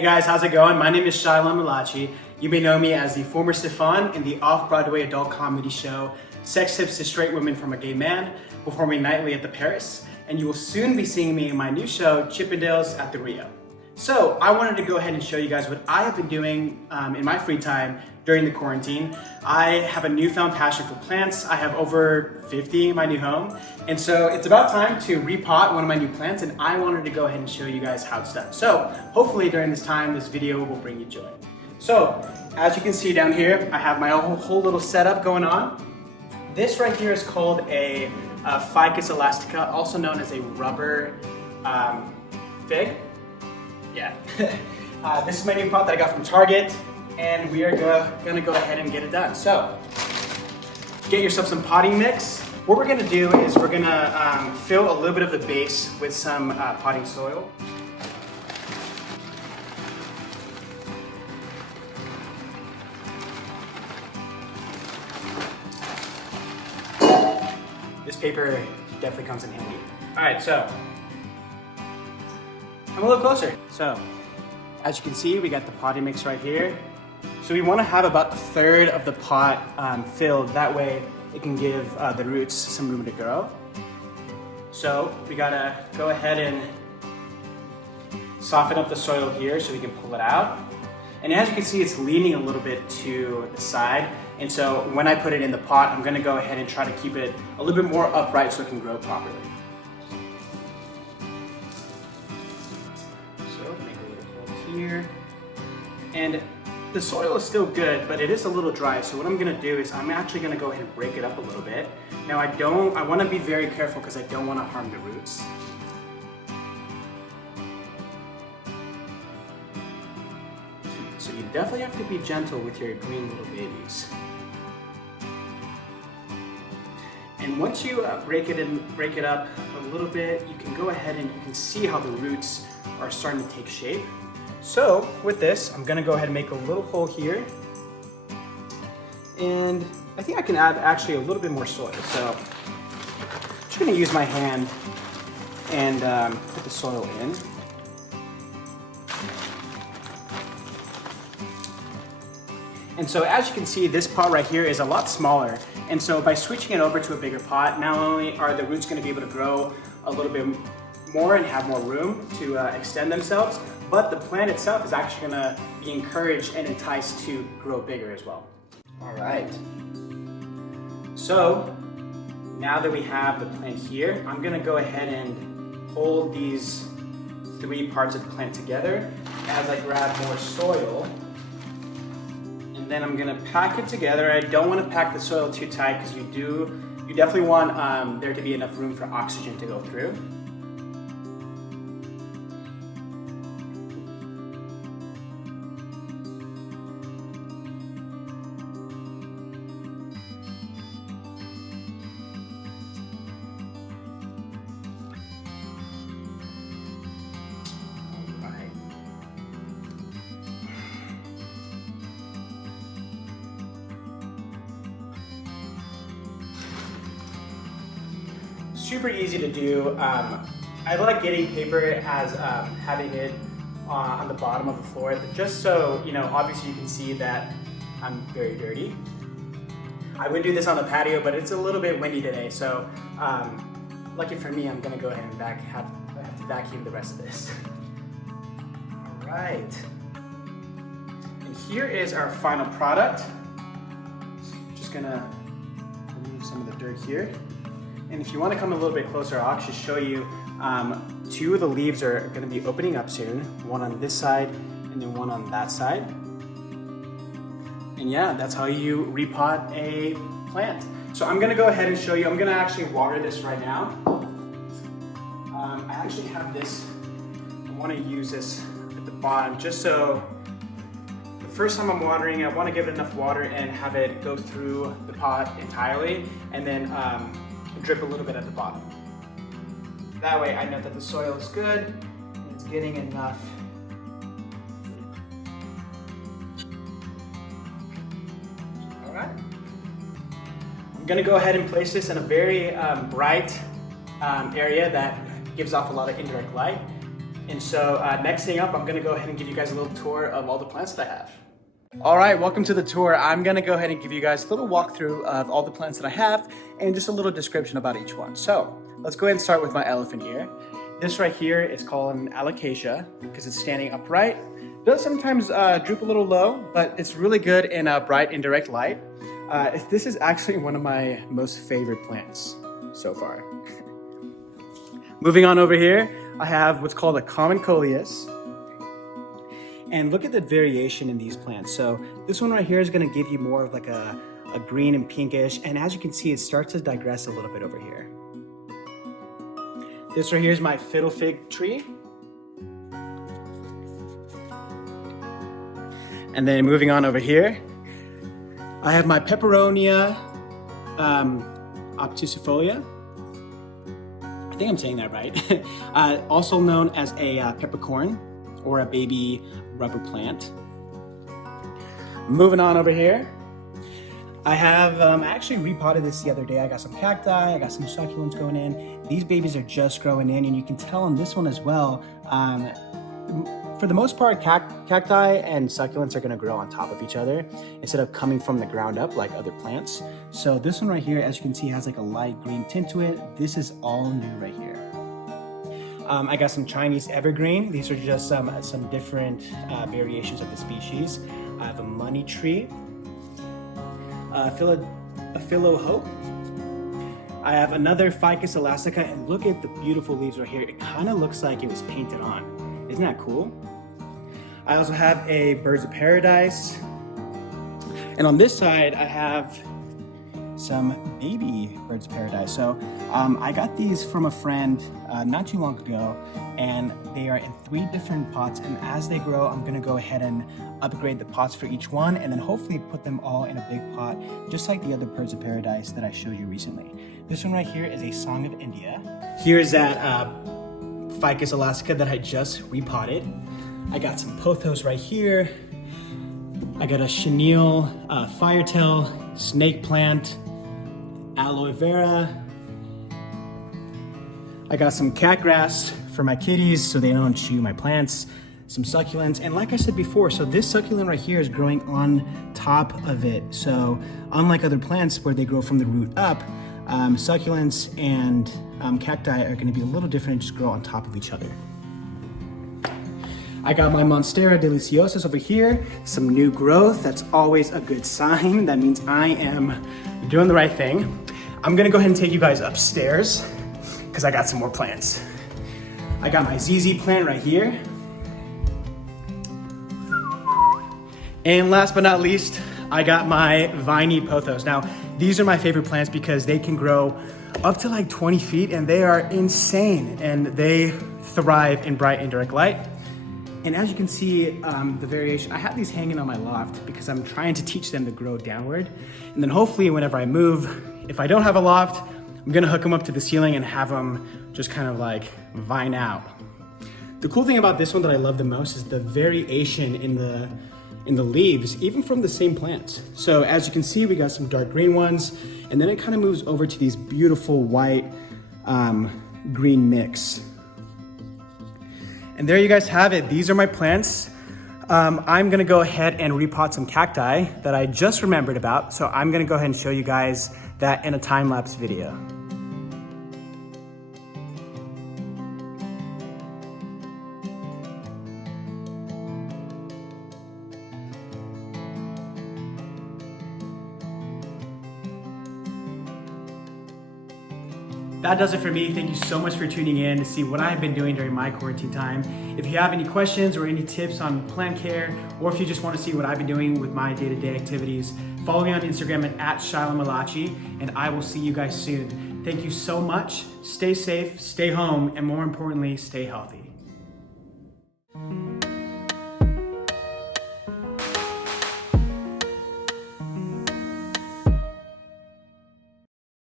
Hey guys, how's it going? My name is Shyllon. You may know me as the former Stefan in the off-Broadway adult comedy show Sex Tips to Straight Women from a Gay Man, performing nightly at the Paris. And you will soon be seeing me in my new show, Chippendales at the Rio. So I wanted to go ahead and show you guys what I have been doing in my free time during the quarantine. I have a newfound passion for plants. I have over 50 in my new home. And so it's about time to repot one of my new plants, and I wanted to go ahead and show you guys how it's done. So hopefully during this time, this video will bring you joy. So as you can see down here, I have my whole little setup going on. This right here is called a Ficus elastica, also known as a rubber fig. Yeah. This is my new pot that I got from Target, and we are gonna go ahead and get it done. So, get yourself some potting mix. What we're gonna do is we're gonna fill a little bit of the base with some potting soil. This paper definitely comes in handy. All right, so come a little closer. So, as you can see, we got the potting mix right here. So we want to have about a third of the pot filled. That way it can give the roots some room to grow. So we gotta go ahead and soften up the soil here so we can pull it out. And as you can see, it's leaning a little bit to the side. And so when I put it in the pot, I'm gonna go ahead and try to keep it a little bit more upright so it can grow properly. Here, and the soil is still good, but it is a little dry. So what I'm gonna do is I'm actually gonna go ahead and break it up a little bit. Now I wanna be very careful because I don't wanna harm the roots. So you definitely have to be gentle with your green little babies. And once you break it up a little bit, you can go ahead and you can see how the roots are starting to take shape. So with this, I'm gonna go ahead and make a little hole here. And I think I can add actually a little bit more soil. So I'm just gonna use my hand and put the soil in. And so as you can see, this pot right here is a lot smaller. And so by switching it over to a bigger pot, not only are the roots gonna be able to grow a little bit more and have more room to extend themselves, but the plant itself is actually gonna be encouraged and enticed to grow bigger as well. All right. So now that we have the plant here, I'm gonna go ahead and hold these three parts of the plant together as I grab more soil. And then I'm gonna pack it together. I don't wanna pack the soil too tight because you definitely want there to be enough room for oxygen to go through. Super easy to do. I like getting paper as having it on the bottom of the floor, just so, you know, obviously you can see that I'm very dirty. I would do this on the patio, but it's a little bit windy today, so lucky for me, I'm gonna go ahead and have to vacuum the rest of this. All right. And here is our final product. Just gonna remove some of the dirt here. And if you want to come a little bit closer, I'll actually show you two of the leaves are going to be opening up soon. One on this side and then one on that side. And yeah, that's how you repot a plant. So I'm going to go ahead and show you. I'm going to actually water this right now. I actually have this. I want to use this at the bottom just so the first time I'm watering, I want to give it enough water and have it go through the pot entirely, and then drip a little bit at the bottom. That way I know that the soil is good and it's getting enough. All right. I'm gonna go ahead and place this in a very bright area that gives off a lot of indirect light. And so next thing up, I'm gonna go ahead and give you guys a little tour of all the plants that I have. All right, welcome to the tour. I'm gonna go ahead and give you guys a little walkthrough of all the plants that I have and just a little description about each one. So let's go ahead and start with my elephant here. This right here is called an alocasia because it's standing upright. Does sometimes droop a little low, but it's really good in bright indirect light. This is actually one of my most favorite plants so far. Moving on over here, I have what's called a common coleus. And look at the variation in these plants. So this one right here is gonna give you more of like a green and pinkish. And as you can see, it starts to digress a little bit over here. This right here is my fiddle fig tree. And then moving on over here, I have my Peperonia obtusifolia. I think I'm saying that right. Also known as a peppercorn or a baby rubber plant. Moving on over here, I have I actually repotted this the other day. I got some cacti, I got some succulents going in. These babies are just growing in, and you can tell on this one as well. For the most part, cacti and succulents are gonna grow on top of each other instead of coming from the ground up like other plants. So this one right here, as you can see, has like a light green tint to it. This is all new right here. I got some Chinese evergreen. These are just some different variations of the species. I have a money tree, a philo hope. I have another Ficus elastica, and look at the beautiful leaves right here. It kind of looks like it was painted on. Isn't that cool? I also have a birds of paradise. And on this side, I have some baby birds of paradise. So I got these from a friend not too long ago, and they are in 3 different pots. And as they grow, I'm gonna go ahead and upgrade the pots for each one, and then hopefully put them all in a big pot, just like the other birds of paradise that I showed you recently. This one right here is a Song of India. Here's that Ficus elastica that I just repotted. I got some pothos right here. I got a chenille, firetail, snake plant, aloe vera. I got some cat grass for my kitties so they don't chew my plants, some succulents, and like I said before, so this succulent right here is growing on top of it. So unlike other plants where they grow from the root up, succulents and cacti are gonna be a little different and just grow on top of each other. I got my Monstera deliciosus over here, some new growth. That's always a good sign. That means I am doing the right thing. I'm gonna go ahead and take you guys upstairs because I got some more plants. I got my ZZ plant right here. And last but not least, I got my viney pothos. Now, these are my favorite plants because they can grow up to like 20 feet and they are insane, and they thrive in bright indirect light. And as you can see, the variation, I have these hanging on my loft because I'm trying to teach them to grow downward. And then hopefully whenever I move, if I don't have a loft, I'm gonna hook them up to the ceiling and have them just kind of like vine out. The cool thing about this one that I love the most is the variation in the leaves, even from the same plants. So as you can see, we got some dark green ones, and then it kind of moves over to these beautiful white green mix. And there you guys have it. These are my plants. I'm gonna go ahead and repot some cacti that I just remembered about. So I'm gonna go ahead and show you guys that in a time-lapse video. That does it for me. Thank you so much for tuning in to see what I've been doing during my quarantine time. If you have any questions or any tips on plant care, or if you just want to see what I've been doing with my day-to-day activities, follow me on Instagram at Shyllon, and I will see you guys soon. Thank you so much. Stay safe, stay home, and more importantly, stay healthy.